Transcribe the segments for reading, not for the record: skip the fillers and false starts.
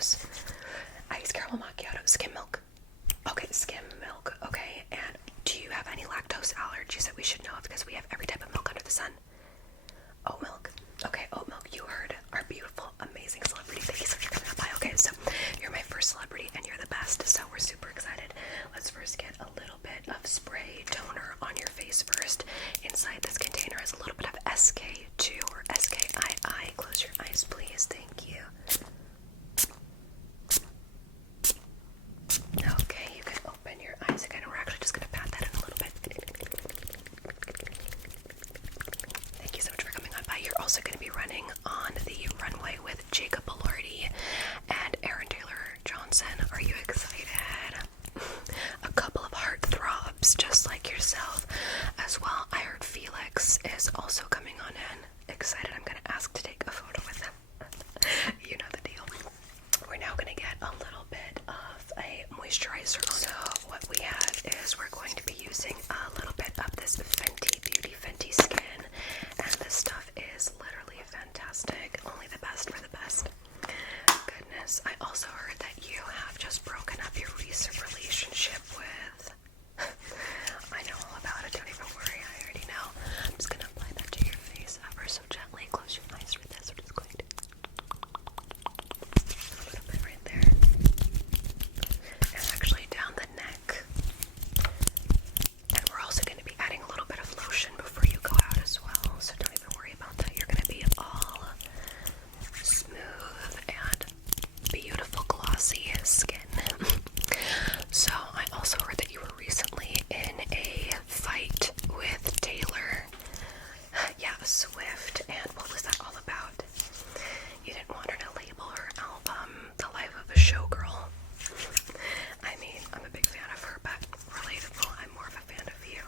macchiatos. Iced caramel macchiato, skim milk. Okay, skim milk. Okay, and do you have any lactose allergies that we should know of? Because we have every type of milk under the sun. Oat milk. Okay, oat milk. You heard our beautiful, amazing celebrity. Thank you so much for coming up by. Okay, so you're my first celebrity and you're the best, so we're super excited. Let's first get a little bit of spray toner on your face first. Inside this container is a little bit of SK2 or SKII. Close your eyes, please. Thank you. Okay, you can open your eyes again. We're actually just going to pat that in a little bit. Thank you so much for coming on by. You're also going to be running on the runway with Jacob Elordi and Aaron Taylor Johnson. Are you excited? A couple of heartthrobs just like yourself as well. I heard Felix is also coming on in. Excited. I'm going to ask to take a photo with him. You know the deal. We're now going to get a little bit of a moisturizer. So what we have is we're going to be using a little bit of this Fenty Beauty Fenty Skin, and this stuff is literally fantastic. Only the best for the best. Goodness, I also heard that you have just broken up your recent relationship with... I know all about it, don't even worry, I already know. I'm just going to apply that to your face ever so gently. Close your eyes for this. We're just going to... A little bit right there. And actually down the neck. And we're also going to be adding a little bit of lotion before you go out as well, so don't even worry about that. You're going to be all smooth and beautiful glossy skin. So I also heard that you were recently in a fight with Taylor. Yeah, Swift. And what was that all about? You didn't want her to label her album The Life of a Showgirl. I mean, I'm a big fan of her, but relatable, I'm more of a fan of you.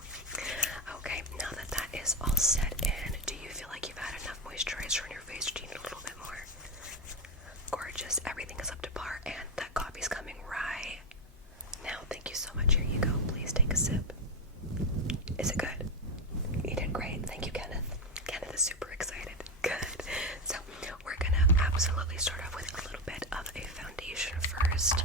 Okay, now that that is all set in, do you feel like you've had enough moisturizer on your face, or do you need a little bit more? Gorgeous. Everything is up to par, and that coffee's coming right now. Thank you so much. Here you go. Please take a sip. Is it good? You did great. Thank you, Kenneth. Kenneth is super excited. Good. So we're gonna absolutely start off with a little bit of a foundation first.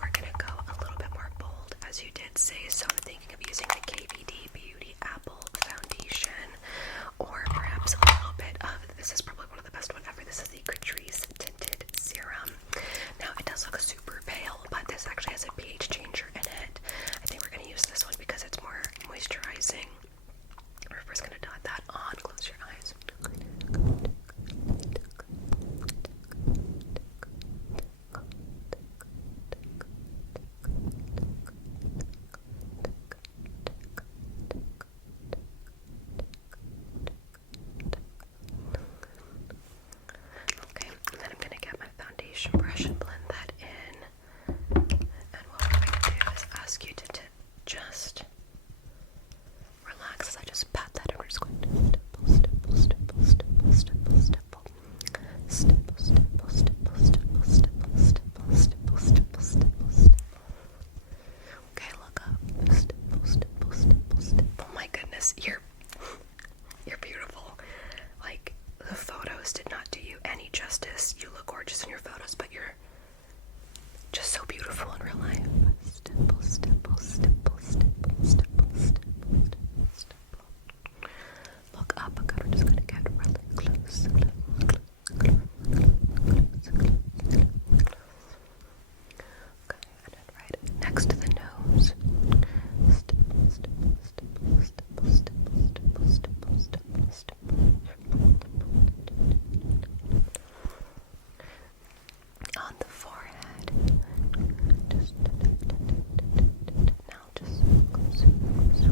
We're gonna go a little bit more bold, as you did say. So I'm thinking of using the KVD Beauty Apple Foundation, or perhaps a little bit of, this is probably one of the best one ever. This is the Catrice Tinted Serum. Now it does look super pale, but this actually has a pH changer in it. I think we're gonna use this one because it's more moisturizing. We're first gonna dot that on. Close your eyes. Okay, and then I'm gonna get my foundation brush and blend that in. And what we're going to do is ask you to just relax as I just pat that, and we're just going to stipple, stipple, stipple, stipple, stipple, stipple, stipple, stipple, stipple, stipple, stipple, stipple, stipple, stipple, stipple, stipple. Okay, look up. Stipple, stipple, stipple, stipple. My goodness, you're beautiful. Like, the photos did not do you any justice. You look gorgeous in your photos, but you're just so beautiful in real life. Stipple, stipple, stipple, stipple, stipple, stipple, stipple, stipple. Look up, okay, we're just gonna get really close, close, close, close, close, close, close. Okay, and then right next to the nose. Stipple, stipple, stipple, stipple, stipple, stipple, stipple, stipple, stipple. On the forehead. Just now, just close, close,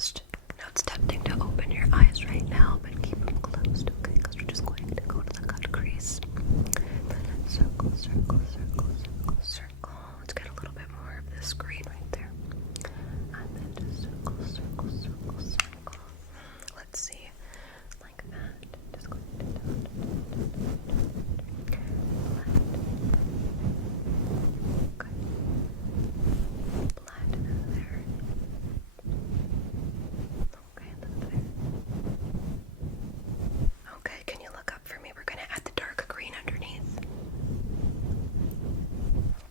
closed. Now it's tempting to open your eyes right now, but keep them closed, okay? Because we're just going to go to the cut crease. Circle, circle, circle, circle, circle. Let's get a little bit more of this green right there. And then just circle, circle, circle, circle. Let's see. Like that. Just going to blend. Okay. Blend there. Okay, look there. Okay, can you look up for me? We're gonna add the dark green underneath.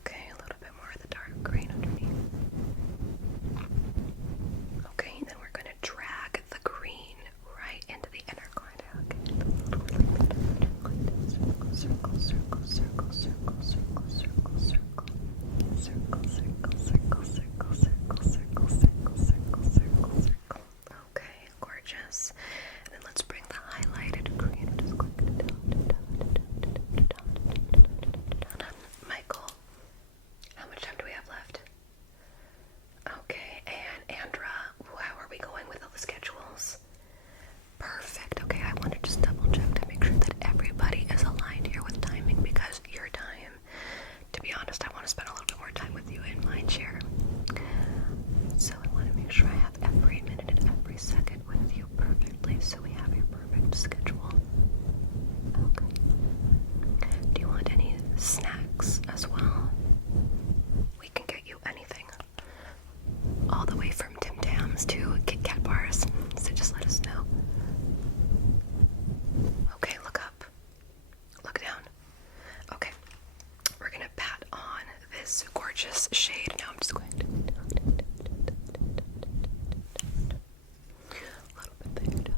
Okay, a little bit more of the dark green underneath. Okay, and then we're gonna drag the green right into the inner corner. Okay. Circle, circle, circle, circle, circle, circle, circle. Circle, circle, circle, circle, circle, circle, circle, circle, circle, circle. Okay, gorgeous. And then let's bring the highlighted green. Just going to Michael, how much time do we have left? Okay, and Andra, how are we going with all the schedules? Perfect. Okay, I want to just double check to make sure that everybody is aligned here with timing, because your time, to be honest, I want to spend a little bit more time with you in my chair. So I want to make sure I have every minute and every second with you perfectly, so we have your perfect schedule. Okay. Do you want any snacks as well? We can get you anything. All the way from Tim Tams to Kit Kat bars. So just let us know. Okay, look up. Look down. Okay. We're gonna pat on this gorgeous shade. Now I'm just going to a little bit there.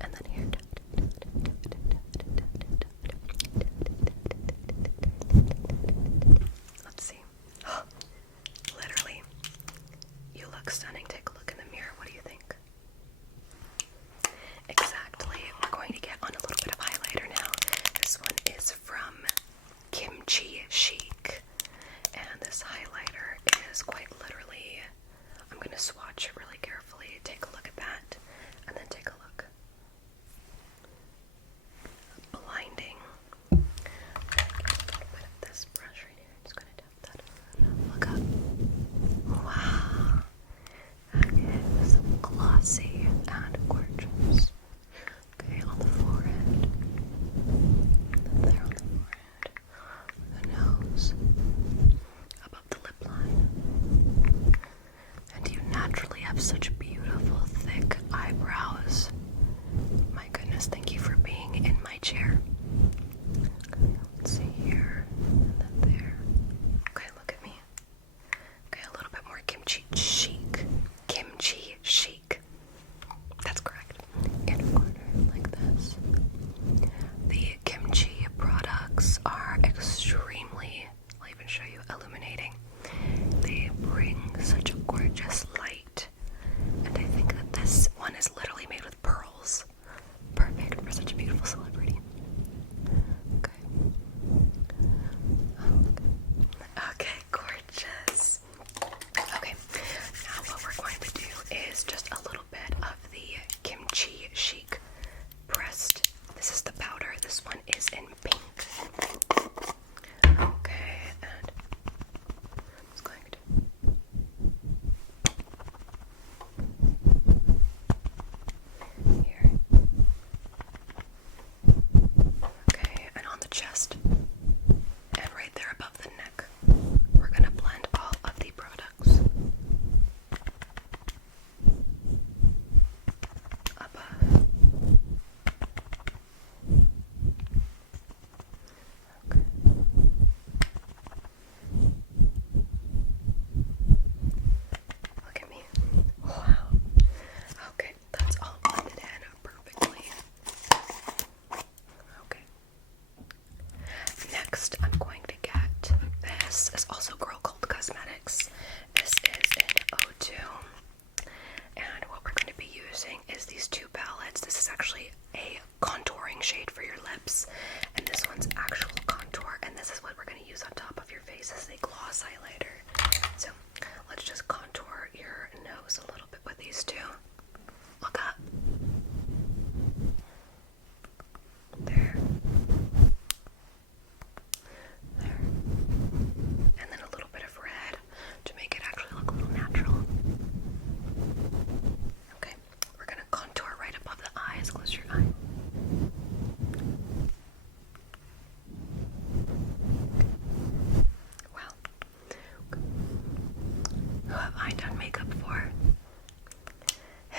And then here. Let's see. Literally. You look stunning. Take a look in the mirror. What do you think? Exactly. We're going to get on a little bit of highlighter now. This one is from Kimchi Chic. And this highlighter is quite literally, I'm going to swatch it really carefully. Take a look at that. And then take a look. Blinding. A little bit of this brush right here. Just going to tap that. Look up. Wow. That is glossy and gorgeous. Okay, on the forehead. Then there on the forehead. The nose. Above the lip line. And you naturally have such beautiful, thick eyebrows. My goodness, thank you for being in my chair. Okay, let's see here. And then there. Okay, look at me. Okay, a little bit more kimchi chic. Kimchi chic. That's correct. Inner corner, like this. The kimchi products are extremely, I'll even show you, illuminating. They bring such a gorgeous light. And I think that this one is literally made with pearls. Perfect for such a beautiful celebrity. Okay. Okay, gorgeous. Okay, now what we're going to do is just a little bit of the Kimchi Chic pressed. This is the powder. This one is in pink. Okay, and I'm just going to here. Okay, and on the chest. And right there above the neck. We're going to blend all of the products. Above. Okay. Look at me. Wow. Okay, that's all blended in perfectly. Okay. Next, I'm going to get this. It's also Girl Cult Cosmetics. This is in O2. And what we're going to be using is these two palettes. This is actually a contouring shade for your lips. And this one's actual contour. And this is what we're going to use on top of your face as a gloss highlighter. So let's just contour your nose. nose a little bit with these two. Look up. There. There. And then a little bit of red to make it actually look a little natural. Okay, we're gonna contour right above the eyes. Close your eye. Wow. Who have I done makeup for?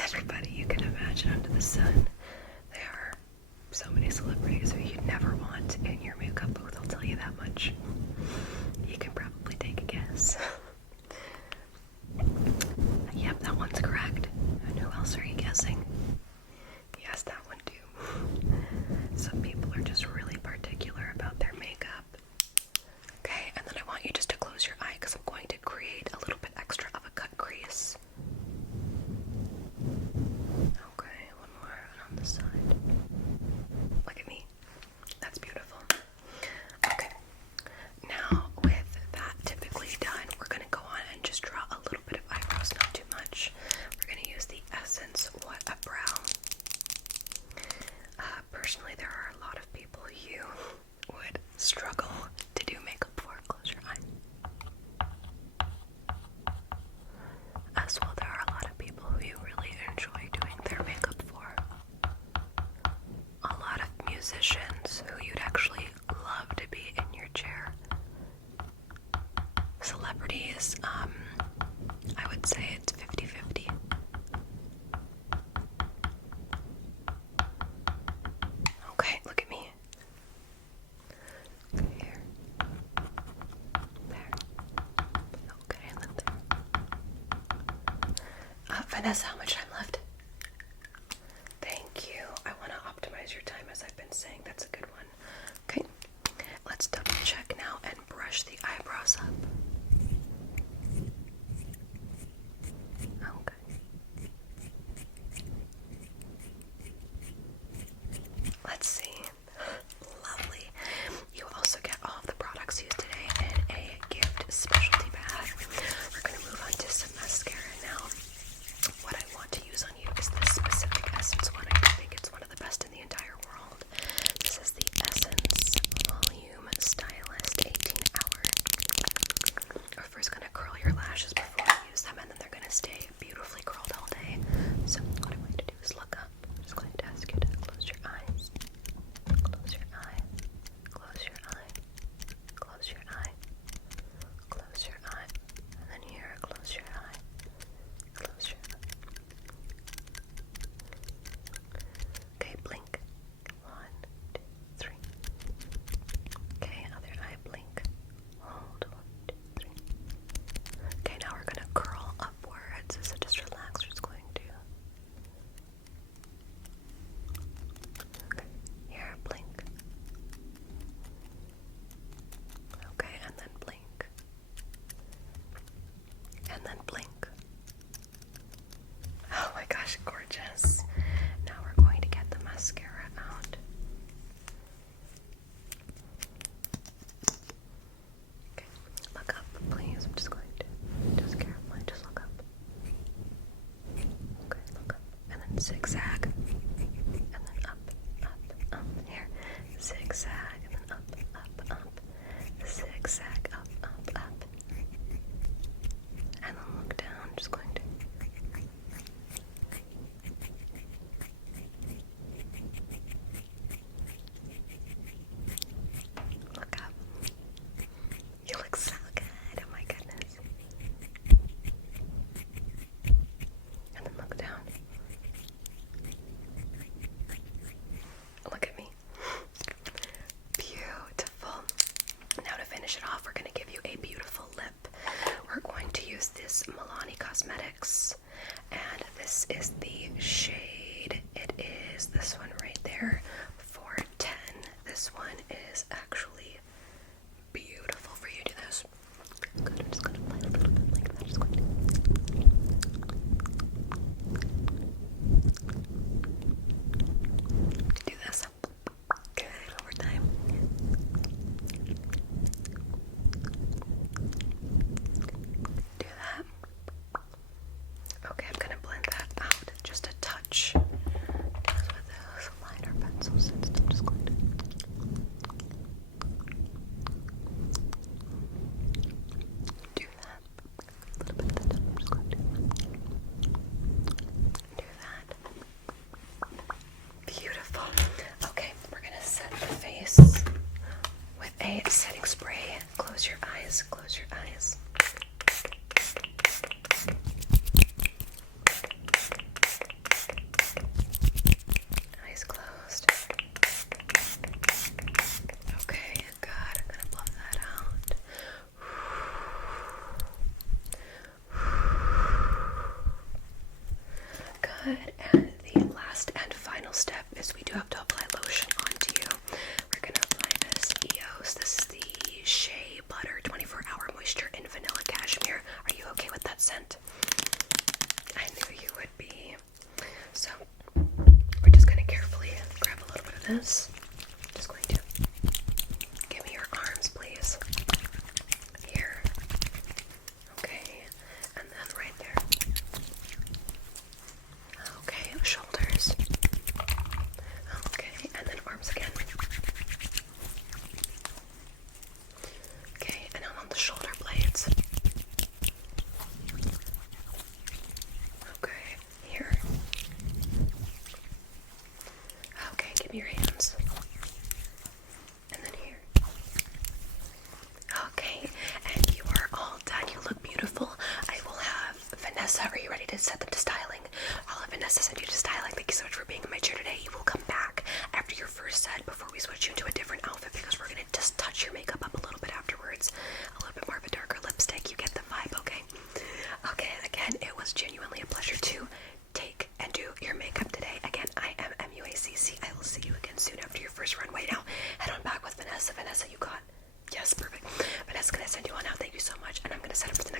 Everybody you can imagine under the sun. There are so many celebrities who you'd never want in your makeup booth, I'll tell you that much. You can probably take a guess. Yep, that one's correct. And who else are you guessing? Yes, that one too. Some people are just really particular about their makeup. Okay, and then I want you just to close your eye because I'm going to create a little bit extra of a cut crease. Okay, one more on the side. Look at me. That's beautiful. Okay, now with that typically done, we're going to go on and just draw a little bit of eyebrows, not too much. We're going to use the Essence What a Brow. Personally, there are a lot of people you would struggle to do makeup for. Close your eye. As well, there are a lot of people who you really enjoy doing their makeup for. A lot of musicians who you'd actually love to be in your chair. Celebrities, I would say it's 50-50. Okay, look at me. Okay, here. There. Okay, and then there. Vanessa, how much time left? Thank you. I want to optimize your time, as I've been saying. That's a good one. Okay, let's double check now and brush the eyebrows up. Okay. Let's see. Lovely. You also get all of the products used today in a gift specialty bag. We're going to move on to some mascara now. What I want to use on you is this specific Essence one. I think it's one of the best in the entire world. This is the Essence Volume Stylist 18 Hour. We're first going to curl your lashes before we use them, and then they're going to stay beautifully curled all day. So what I'm going to do is look up. I'm just going to ask you to close your eyes. Close your eye. Close your eye. Close your eye. Close your eye. And then here, close your eye. Close your eye. Okay, blink. 1, 2, 3. Okay, other eye, blink. Hold. 1, 2, 3. Okay, now we're gonna curl upwards. So just relax. We're just going to. Okay, here, blink. Okay, and then blink. And then blink. Oh my gosh, gorgeous. Now we're going to get the mascara out. Okay, look up, please. I'm just going to just carefully just look up. Okay, look up. And then zigzag. And then up, up. Here. Zigzag. And then up, up. Zigzag, up. And then look down. Just going to. Look up. You look so good. Oh my goodness. And then look down. Look at me. this. Just going to give me your arms, please. Here. Okay. And then right there. Okay, shoulders. Okay, and then arms again. Okay, and on the shoulder blades. Okay, here. Okay, give me your hands. And then here. Okay, and you are all done. You look beautiful. I will have Vanessa. Are you ready to set them to styling? I'll have Vanessa send you to styling. Thank you so much for being in my chair today. You will come back after your first set before we switch you into a different outfit because we're going to just touch your makeup up a little bit afterwards. A little bit more of a darker lipstick. You get the vibe, okay? Okay, again, it was genuinely a pleasure to take and do your makeup today. Again, I am MUACC. I will see you again soon after your first runway. Now, head on back with Vanessa. Vanessa, you got... Yes, perfect. Vanessa's going to send you on out. Thank you so much. And I'm going to set up for the